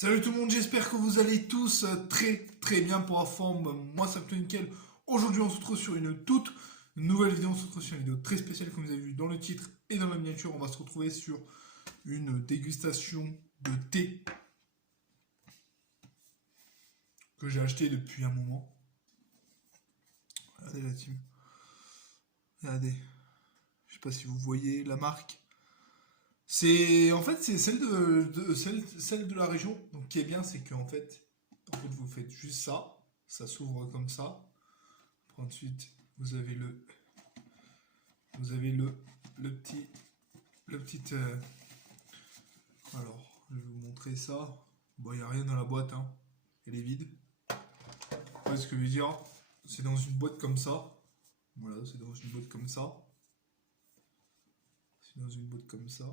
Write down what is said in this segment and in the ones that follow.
Salut tout le monde, j'espère que vous allez tous très bien pour la forme. Moi, c'est plutôt nickel. Aujourd'hui, on se retrouve sur une toute nouvelle vidéo. On se retrouve sur une vidéo très spéciale, comme vous avez vu dans le titre et dans la miniature. On va se retrouver sur une dégustation de thé que j'ai acheté depuis un moment. Regardez la team. Regardez. Je sais pas si vous voyez la marque. C'est celle celle de la région. Donc, ce qui est bien, c'est qu'en fait, vous faites juste ça. Ça s'ouvre comme ça. Après, ensuite, vous avez le petit, alors, je vais vous montrer ça. Bon, il n'y a rien dans la boîte, hein. Elle est vide. Vous voyez ce que je veux dire? C'est dans une boîte comme ça. Voilà, c'est dans une boîte comme ça. C'est dans une boîte comme ça.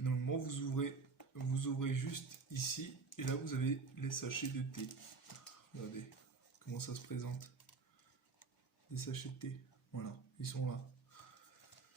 Et normalement, vous ouvrez juste ici. Et là, vous avez les sachets de thé. Regardez comment ça se présente. Les sachets de thé. Voilà, ils sont là.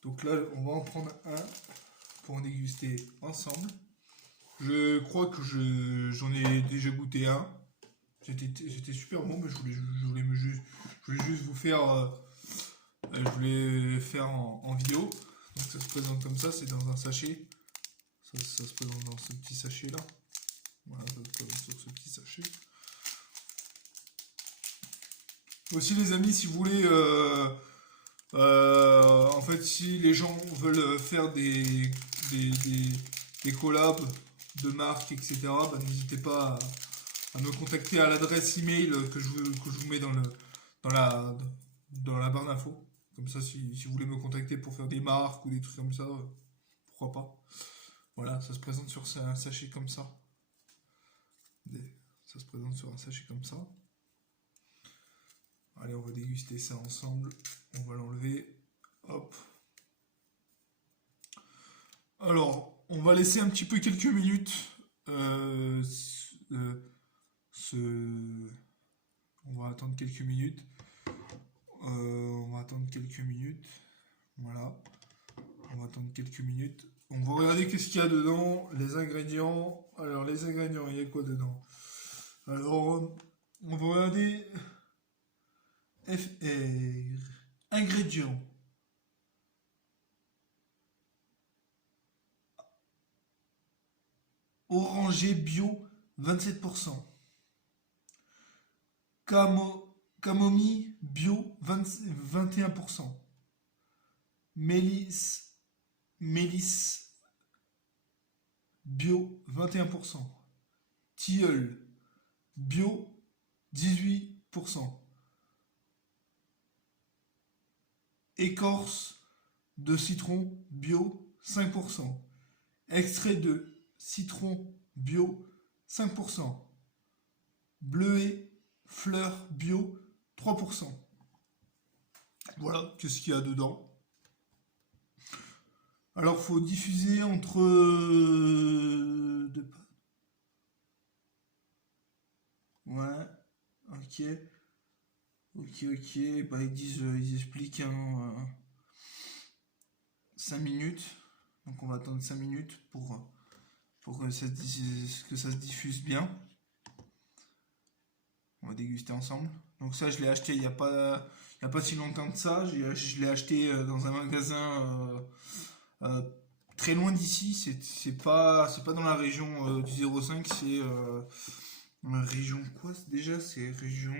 Donc là, on va en prendre un pour en déguster ensemble. Je crois que j'en ai déjà goûté un. C'était super bon, mais je voulais juste vous faire, je voulais faire en vidéo. Donc ça se présente comme ça, c'est dans un sachet. Ça se présente dans ce petit sachet là. Voilà, ça se présente sur ce petit sachet. Aussi les amis, si vous voulez, en fait, si les gens veulent faire des collabs de marques, etc., bah, n'hésitez pas à me contacter à l'adresse email que je vous mets dans la barre d'infos. Comme ça, si vous voulez me contacter pour faire des marques ou des trucs comme ça, pourquoi pas. Voilà, ça se présente sur un sachet comme ça. Ça se présente sur un sachet comme ça. Allez, on va déguster ça ensemble. On va l'enlever. Hop. Alors, on va laisser un petit peu quelques minutes. On va attendre quelques minutes. On va attendre quelques minutes. Voilà. On va attendre quelques minutes. On va regarder qu'est-ce qu'il y a dedans. Les ingrédients. Alors, les ingrédients, il y a quoi dedans? Alors, on va regarder. FR. Ingrédients. Orangé bio, 27%. Camomille bio, 21%. Mélisse bio, 21%. Tilleul bio, 18%. Écorce de citron bio, 5%. Extrait de citron bio, 5%. Bleuet fleurs bio, 3%. Voilà, qu'est-ce qu'il y a dedans. Alors, faut diffuser entre deux. Ouais, ok. Ok. Bah, ils expliquent 5 minutes. Donc, on va attendre 5 minutes pour que que ça se diffuse bien. On va déguster ensemble. Donc ça, je l'ai acheté il n'y a pas si longtemps que ça. Je l'ai acheté dans un magasin très loin d'ici. C'est pas dans la région du 05. C'est région quoi déjà? C'est région,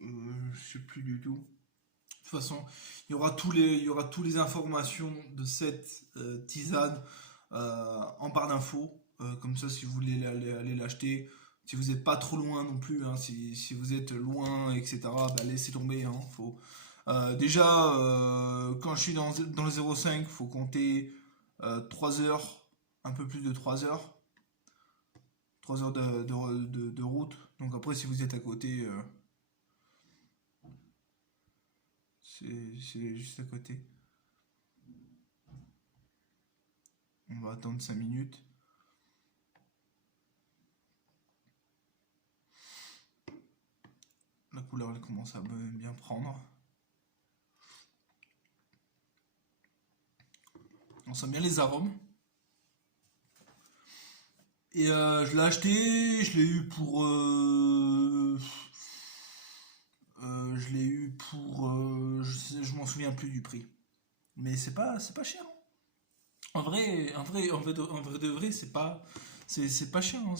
je sais plus du tout. De toute façon, il y aura tous les informations de cette tisane en barre d'infos. Comme ça, si vous voulez aller l'acheter, si vous n'êtes pas trop loin non plus, hein, si vous êtes loin, etc., bah, laissez tomber. Hein, déjà, quand je suis dans le 05, il faut compter 3 heures, un peu plus de 3 heures. 3 heures de route. Donc après, si vous êtes à côté, c'est juste à côté. On va attendre 5 minutes. La couleur elle commence à bien prendre. On sent bien les arômes. Et je l'ai acheté, je l'ai eu pour... je l'ai eu pour... je m'en souviens plus du prix. Mais c'est pas cher, hein. En vrai de vrai, c'est pas cher, hein.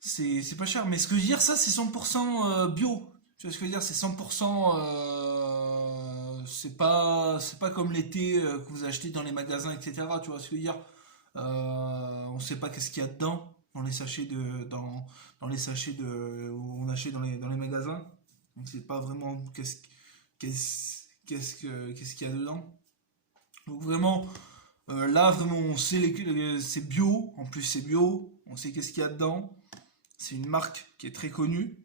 C'est pas cher. Mais ce que je veux dire, ça, c'est 100% bio. Tu vois ce que je veux dire? C'est 100%. C'est pas comme l'été que vous achetez dans les magasins, etc. Tu vois ce que je veux dire? On sait pas qu'est-ce qu'il y a dedans dans les sachets où on achète dans les magasins. On sait pas vraiment qu'est-ce qu'il y a dedans. Donc vraiment, là vraiment on sait c'est bio. En plus c'est bio. On sait qu'est-ce qu'il y a dedans. C'est une marque qui est très connue.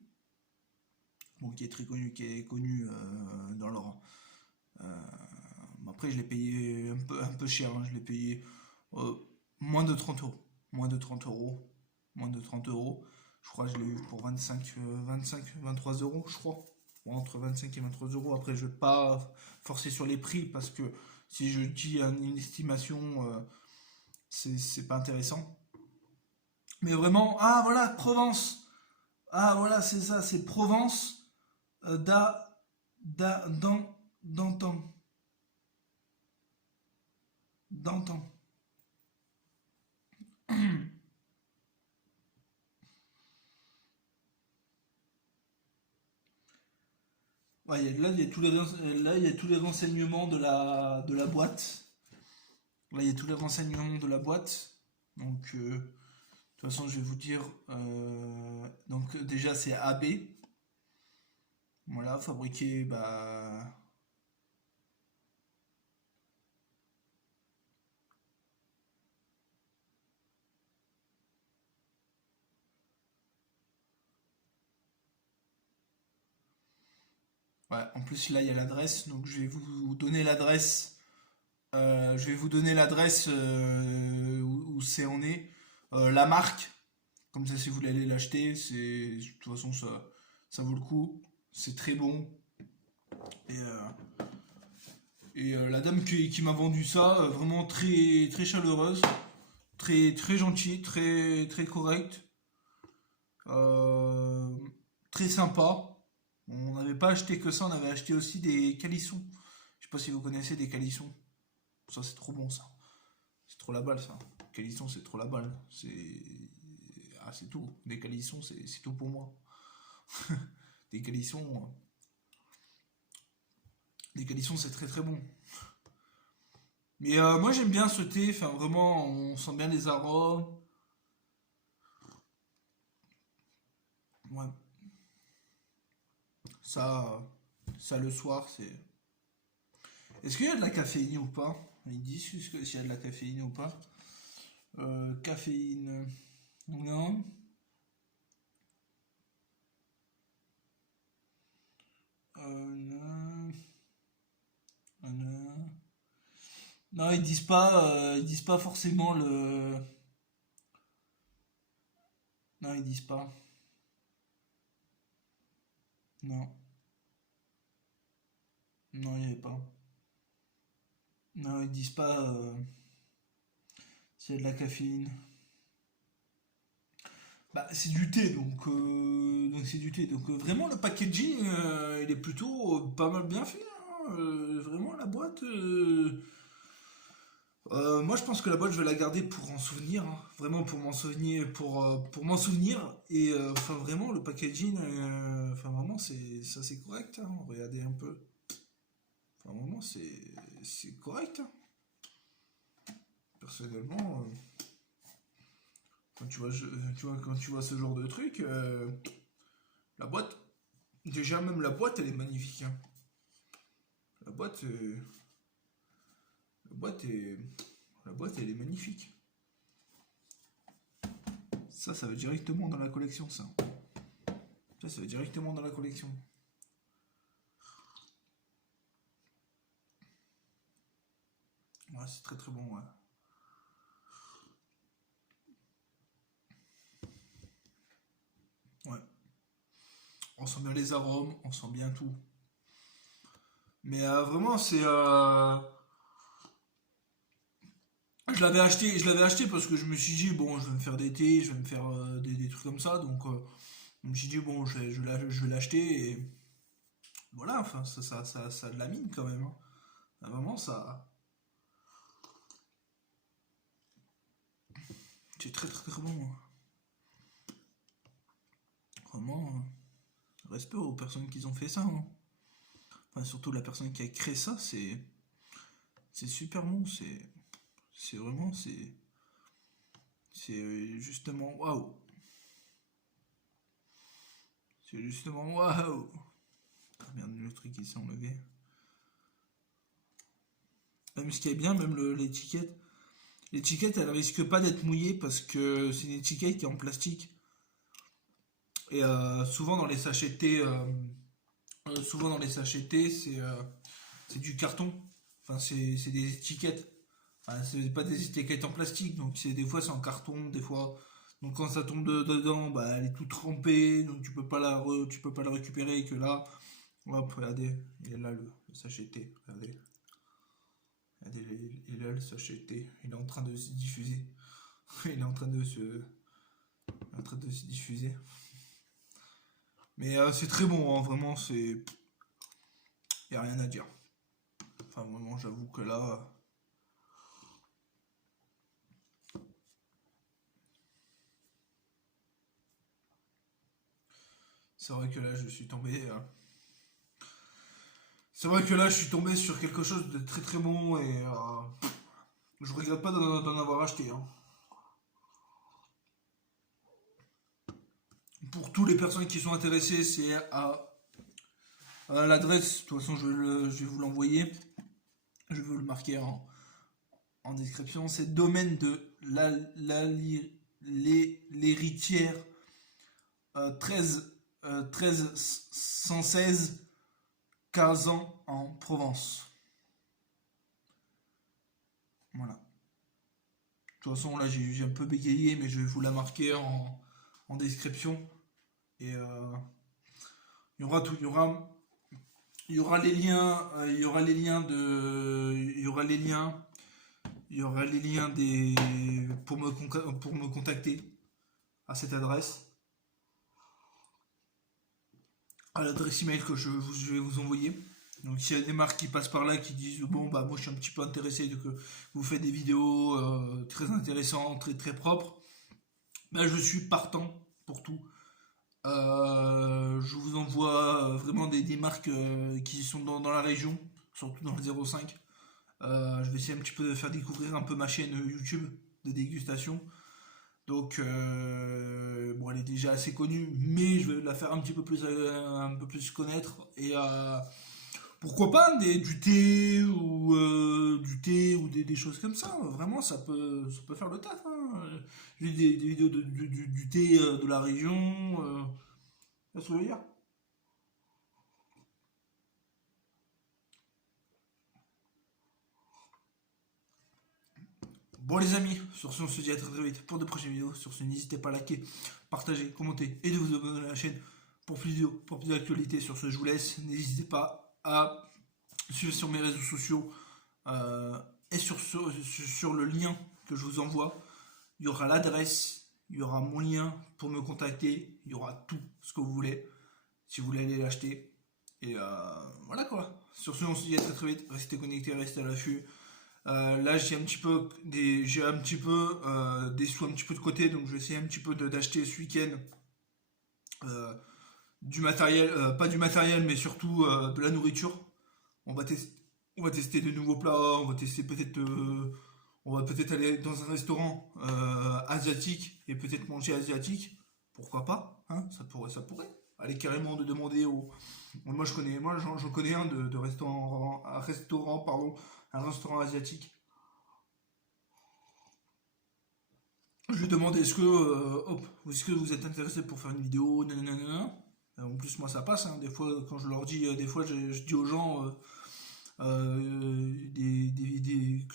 Bon, qui est connue dans leur. euh, Après, je l'ai payé un peu cher, hein. Je l'ai payé euh, moins de 30 euros. Moins de 30 euros. Moins de 30 euros. Je crois que je l'ai eu pour 23 euros, je crois. Bon, entre 25 et 23 euros. Après, je ne vais pas forcer sur les prix parce que si je dis une estimation, c'est pas intéressant. Mais vraiment, ah voilà, Provence. Ah voilà, c'est ça, c'est Provence d'antan. D'antan. Ouais, là, il y a tous les renseignements de la boîte. Là, il y a tous les renseignements de la boîte. Donc, de toute façon, je vais vous dire. Donc, déjà, c'est AB. Voilà, fabriqué. Bah, ouais, en plus, là, il y a l'adresse. Donc, je vais vous donner l'adresse. Je vais vous donner l'adresse où c'est on est. La marque. Comme ça, si vous voulez aller l'acheter, de toute façon, ça vaut le coup. C'est très bon. Et, la dame qui m'a vendu ça, vraiment très, très chaleureuse, très, très gentille, très, très correcte, euh, très sympa. On n'avait pas acheté que ça, on avait acheté aussi des calissons. Je sais pas si vous connaissez des calissons. Ça, c'est trop bon, ça. C'est trop la balle, ça. Calisson, c'est trop la balle. C'est tout. Des calissons, c'est tout pour moi. Des calissons, c'est très très bon. Mais moi j'aime bien ce thé, enfin vraiment on sent bien les arômes. Ouais. Ça, ça le soir c'est. Est-ce qu'il y a de la caféine ou pas? Ils disent s'il y a de la caféine ou pas. Caféine. Non. Non. Non. Non, ils disent pas forcément le. Non, ils disent pas. Non, non, il n'y avait pas. Non, ils disent pas s'il y a de la caféine. Bah, c'est du thé, donc c'est du thé. Donc vraiment, le packaging, il est plutôt pas mal bien fait, hein. Vraiment, la boîte. Moi, je pense que la boîte, je vais la garder pour en souvenir, hein. Vraiment pour m'en souvenir, pour m'en souvenir. Et enfin, vraiment, le packaging, enfin, vraiment, ça, c'est correct, hein. Regardez un peu. Enfin, vraiment, c'est correct, hein. Personnellement, quand tu vois ce genre de truc, la boîte, déjà même la boîte, elle est magnifique, hein. La boîte, la boîte est, la boîte, elle est magnifique. Ça va directement dans la collection, ça. Ça va directement dans la collection. Ouais, c'est très très bon, ouais. Ouais. On sent bien les arômes, on sent bien tout. Mais vraiment, Je l'avais acheté parce que je me suis dit, bon, je vais me faire des thés, je vais me faire des trucs comme ça. Donc, je me suis dit, bon, je vais l'acheter. Et voilà, enfin, ça a de la mine quand même, hein. Ah, vraiment, ça. C'est très, très, très bon, hein. Vraiment, respect aux personnes qui ont fait ça, hein. Enfin, surtout la personne qui a créé ça, c'est super bon. C'est vraiment, c'est justement waouh. C'est justement waouh. Ah merde, le truc il s'est enlevé. Même ce qui est bien, même l'étiquette. L'étiquette, elle risque pas d'être mouillée parce que c'est une étiquette qui est en plastique. Et souvent dans les sachets de thé, souvent dans les sachets de thé, c'est du carton. Enfin, c'est des étiquettes. Enfin, c'est pas des étiquettes en plastique, donc des fois c'est en carton, des fois. Donc quand ça tombe dedans, bah, elle est toute trempée, donc tu peux pas la récupérer. Et que là, hop, regardez, il est là le sachet de thé. Regardez, regardez, il est là le sachet de thé. Il est en train de se diffuser. Il est en train de se diffuser. Mais c'est très bon, hein, vraiment, y a rien à dire. Enfin, vraiment, j'avoue que là, c'est vrai que là, je suis tombé. C'est vrai que là, je suis tombé sur quelque chose de très très bon et je regrette pas d'en avoir acheté, hein. Pour toutes les personnes qui sont intéressées, c'est à l'adresse. De toute façon, je vais vous l'envoyer. Je vais vous le marquer en description. C'est domaine de l'héritière 13, 116 Kazan en Provence. Voilà. De toute façon, là, j'ai un peu bégayé, mais je vais vous la marquer en description. Et il y aura tout. Il y aura les liens. Il y aura les liens de. Il y aura les liens. Il y aura les liens pour me contacter à cette adresse. À l'adresse email que je vais vous envoyer. Donc s'il y a des marques qui passent par là qui disent bon bah moi je suis un petit peu intéressé de que vous faites des vidéos très intéressantes, très très propres, bah, je suis partant pour tout. Je vous envoie vraiment des marques qui sont dans la région, surtout dans le 05. Je vais essayer un petit peu de faire découvrir un peu ma chaîne YouTube de dégustation. Donc, bon, elle est déjà assez connue, mais je vais la faire un peu plus connaître. Et pourquoi pas du thé ou des choses comme ça. Vraiment, ça peut faire le taf, hein. J'ai des vidéos du thé de la région. C'est ce que je veux dire. Bon les amis, sur ce on se dit à très très vite pour de prochaines vidéos. Sur ce n'hésitez pas à liker, partager, commenter et de vous abonner à la chaîne pour plus de vidéos, pour plus d'actualités. Sur ce je vous laisse. N'hésitez pas à suivre sur mes réseaux sociaux euh, et sur le lien que je vous envoie. Il y aura l'adresse, il y aura mon lien pour me contacter, il y aura tout ce que vous voulez si vous voulez aller l'acheter. Et voilà quoi. Sur ce on se dit à très très vite. Restez connectés, restez à l'affût. Là, j'ai un petit peu des sous un petit peu de côté, donc je vais essayer un petit peu d'acheter ce week-end euh, du matériel, pas du matériel, mais surtout de la nourriture. On va tester, on va tester de nouveaux plats, on va peut-être aller dans un restaurant asiatique et peut-être manger asiatique. Pourquoi pas, hein, ça pourrait. Aller carrément de demander au, moi j'en connais un de restaurant, un restaurant asiatique. Je lui demande est-ce que vous êtes intéressé pour faire une vidéo, nanana. En plus, moi, ça passe, hein. Des fois, quand je leur dis, des fois, je dis aux gens que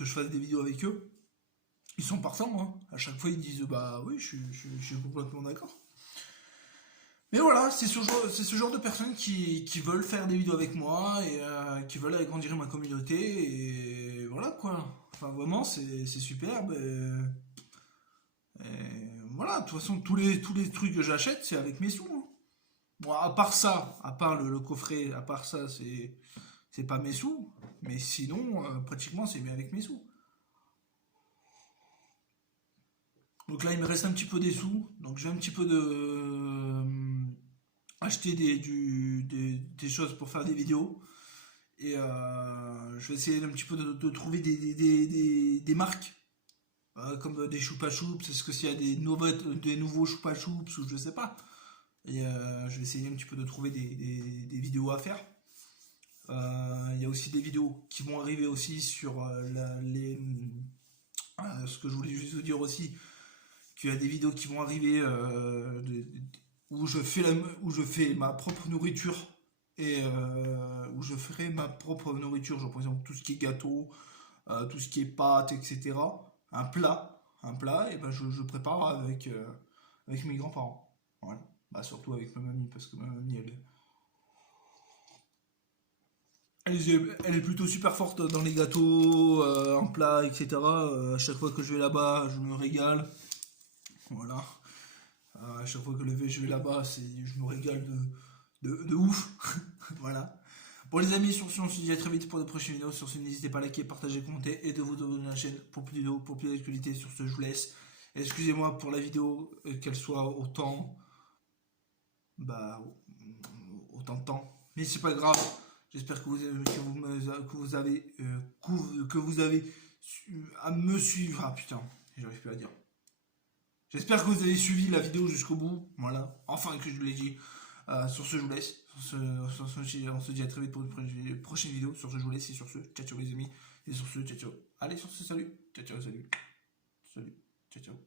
je fasse des vidéos avec eux. Ils sont partants, hein. À chaque fois, ils disent, bah oui, je suis complètement d'accord. Mais voilà, c'est ce genre de personnes qui veulent faire des vidéos avec moi et qui veulent agrandir ma communauté. Et voilà quoi. Enfin, vraiment, c'est superbe. Et voilà, de toute façon, tous les trucs que j'achète, c'est avec mes sous, hein. Bon, à part ça, à part le coffret, à part ça, c'est pas mes sous. Mais sinon, pratiquement, c'est bien avec mes sous. Donc là, il me reste un petit peu des sous. Donc je vais un petit peu acheter des choses pour faire des vidéos. Et je vais essayer un petit peu de trouver des marques. Comme des choupa choups, est-ce que s'il y a des nouveaux choupa choups ou je sais pas. Et je vais essayer un petit peu de trouver des vidéos à faire. Il y a aussi des vidéos qui vont arriver aussi sur ce que je voulais juste vous dire aussi, qu'il y a des vidéos qui vont arriver où je fais ma propre nourriture et où je ferai ma propre nourriture, genre par exemple tout ce qui est gâteau, tout ce qui est pâtes, etc. Un plat, et ben je prépare avec mes grands-parents. Voilà. Bah, surtout avec ma mamie, parce que ma mamie, elle est plutôt super forte dans les gâteaux, en plat, etc. À chaque fois que je vais là-bas, je me régale. Voilà. À chaque fois que je vais là-bas, je me régale de ouf. Voilà. Bon les amis, sur ce, on se dit à très vite pour de prochaines vidéos. Sur ce, n'hésitez pas à liker, partager, commenter et de vous abonner à la chaîne pour plus de vidéos, pour plus d'actualités. Sur ce, je vous laisse. Excusez-moi pour la vidéo, qu'elle soit bah, autant de temps. Mais c'est pas grave. J'espère que vous avez à me suivre. Ah putain, j'arrive plus à dire. J'espère que vous avez suivi la vidéo jusqu'au bout. Voilà. Enfin que je vous l'ai dit. Sur ce, je vous laisse. On se dit à très vite pour une prochaine vidéo. Sur ce, je vous laisse. Et sur ce, ciao ciao les amis. Et sur ce, ciao ciao. Allez, sur ce, salut. Ciao ciao, salut. Salut. Ciao ciao.